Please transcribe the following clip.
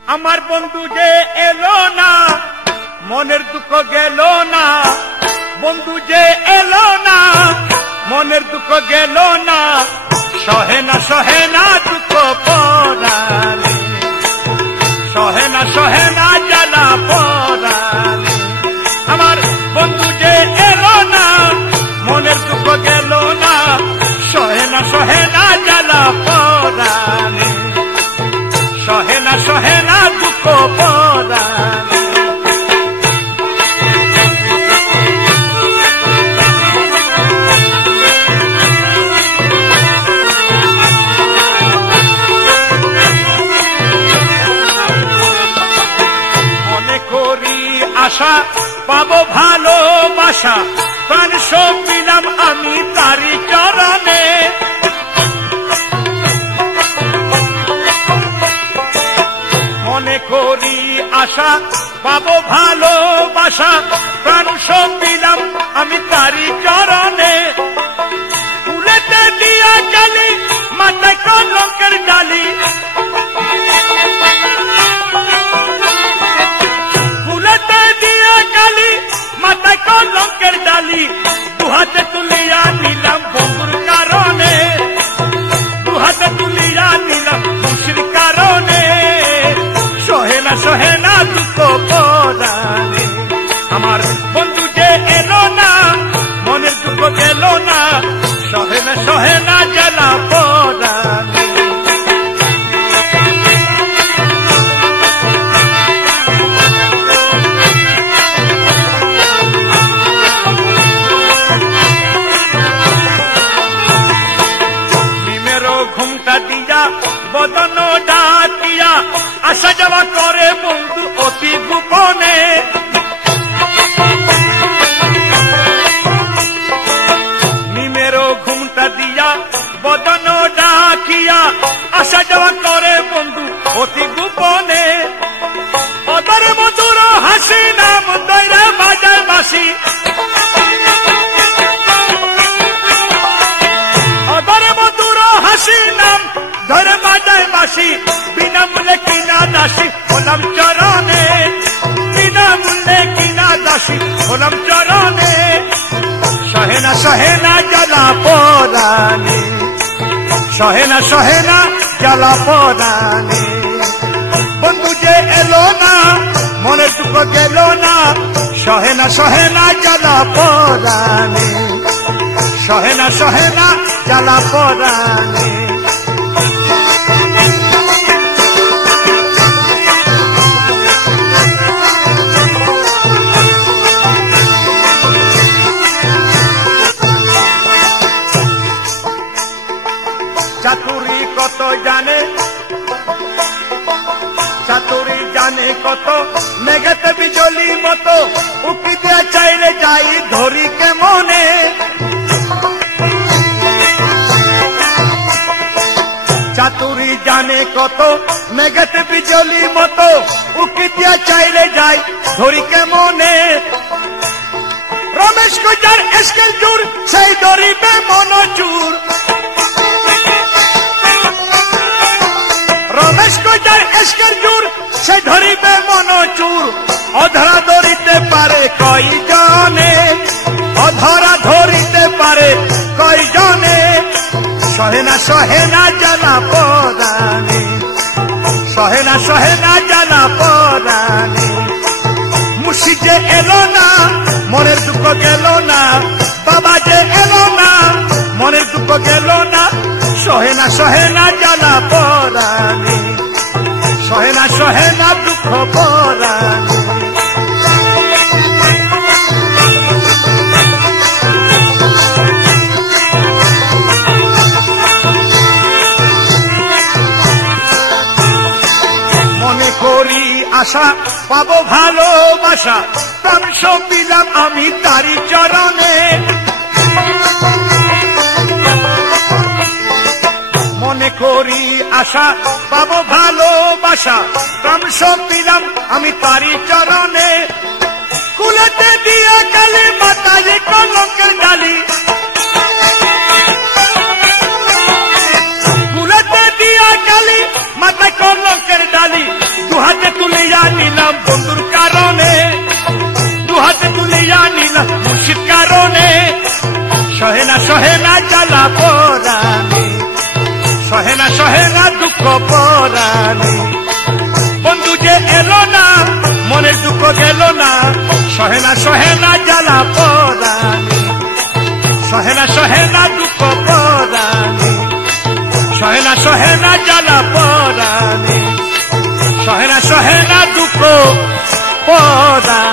আমার বন্ধু যে এলো না, মনের দুঃখ গেল না। বন্ধু যে এলো না, মনের দুঃখ গেল না। সহে না দুঃখ পরালে, সহে না জ্বালা পরালে। আমার বন্ধু যে এলো না, মনের দুঃখ গেল না। সহে না জ্বালা পরালে, সহে না দুঃখ পরালে। আশা পাবো ভালোবাসা, প্রাণ সব দিলাম আমি তারি চরণে। মনে করি আশা পাবো ভালোবাসা, প্রাণ সব দিলাম আমি তারি চরণে। ফুলেতে দিয়া গেলি মাথায় কলঙ্কের ডালি, মাথায় কলঙ্কের ডালি। দুহাতে তুলিয়া নিলাম বন্ধুর কারণে, দুহাতে তুলিয়া নিলাম খুশির কারণে। সহে না দুঃখ পরালে। আমার বন্ধু যে এলো না, মনের দুঃখ গেল না। সহে না জ্বালা পরালে। বদন ডাকিয়া আসা যাওয়া করে বন্ধু অতি গোপনে। নিমেরও ঘুমটা দিয়া বদন ডাকিয়া আসা যাওয়া করে বন্ধু অতি গোপনে। অদর মধুর হাসি নাম দৈরা বাজায় বাসি, অদর মধুর হাসি নাম ধরে বাজায় বাসি। বিনামূল্যে কিনা দাসী হলাম চরণে, বিনামূল্যে কিনা দাসী হলাম চরণে। সহে না জ্বালা পরালে, সহে না জ্বালা পরালে। বন্ধু যে এলো না, মনের দুঃখ গেল না। সহে না জ্বালা পরালে, সহে না জ্বালা পরালে। চাতুরি কত জানে, চাতুরি জানে কত। মেঘেতে বিজলি মতো উকি দিয়ে চাইলে যাই ধরি কেমনে। চাতুরি জানে কত, মেঘেতে বিজলি মতো উকি দিয়ে চাইলে যাই ধরি কেমনে। রমেশ গুজার এসকেল জুর সেই ধরিবে মনচুর, রমেশ গুজার এসকেল জুর সে ধরিবে মনচুর। অধরা ধরিতে পারে কয়জনে, অধরা ধরিতে পারে কয়জনে। সহে না জ্বালা পরালে, সহে না জ্বালা পরালে। মুর্শিদ যে এলো না, মনের দুঃখ গেল না। বাবা যে এলো না, মনের দুঃখ গেল না। সহে না জ্বালা পরালে, সহে না দুঃখ পরালে। মনে করি আশা পাবো ভালোবাসা, প্রাণ সব দিলাম আমি তারি চরণে। মনে করি আশা পাবো ভালোবাসা, প্রাণ সব দিলাম আমি তারি চরণে। কুলেতে দিয়া কালী মাতায় কলঙ্কের ডালি, কুলেতে জানি দুহাতে তুলিয়া নিলাম বন্ধুর কারণে দুহাতে তুলিয়া নিলাম মুর্শিদ কারণে সহে না জ্বালা পরাণে সহে না দুঃখ পরাণে বন্ধু যে এলো না মনের দুঃখ গেল না সহে না জ্বালা পরাণে সহে না দুঃখ পরাণে সহে না জ্বালা পরাণে সহে না দুঃখ পরাণে